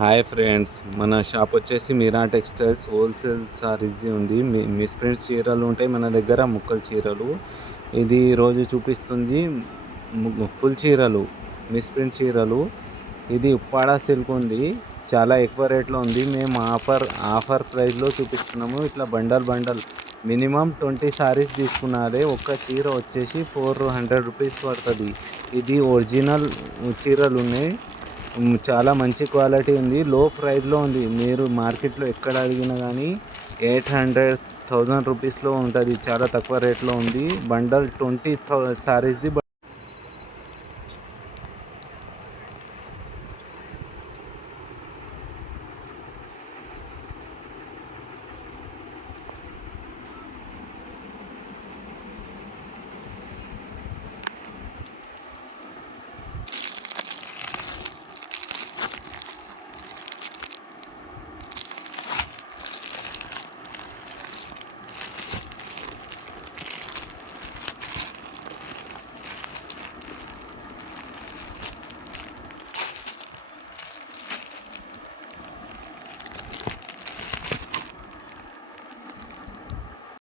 Hi friends, మన shop వచ్చేసి మీరా textiles wholesale సారీస్ది ఉంది. మిస్ ప్రింట్స్ చీరలు ఉంటాయి మన దగ్గర, ముక్కల చీరలు. ఇది రోజు చూపిస్తుంది ఫుల్ చీరలు, మిస్ ప్రింట్ చీరలు. ఇది ఉప్పాడ సిల్క్ ఉంది, చాలా ఎక్కువ రేట్లో ఉంది. మేము ఆఫర్ ప్రైస్లో చూపిస్తున్నాము. ఇట్లా బండల్ మినిమం 20 సారీస్ తీసుకున్నారే ఒక్క చీర వచ్చేసి 400 రూపీస్ పడుతుంది. ఇది ఒరిజినల్ చీరలు ఉన్నాయి, చాలా మంచి క్వాలిటీ ఉంది, లో ప్రైస్లో ఉంది. మీరు మార్కెట్లో ఎక్కడ అడిగినా కానీ 800-1000 రూపీస్లో ఉంటుంది, చాలా తక్కువ రేట్లో ఉంది. బండల్ 20 సారీస్ది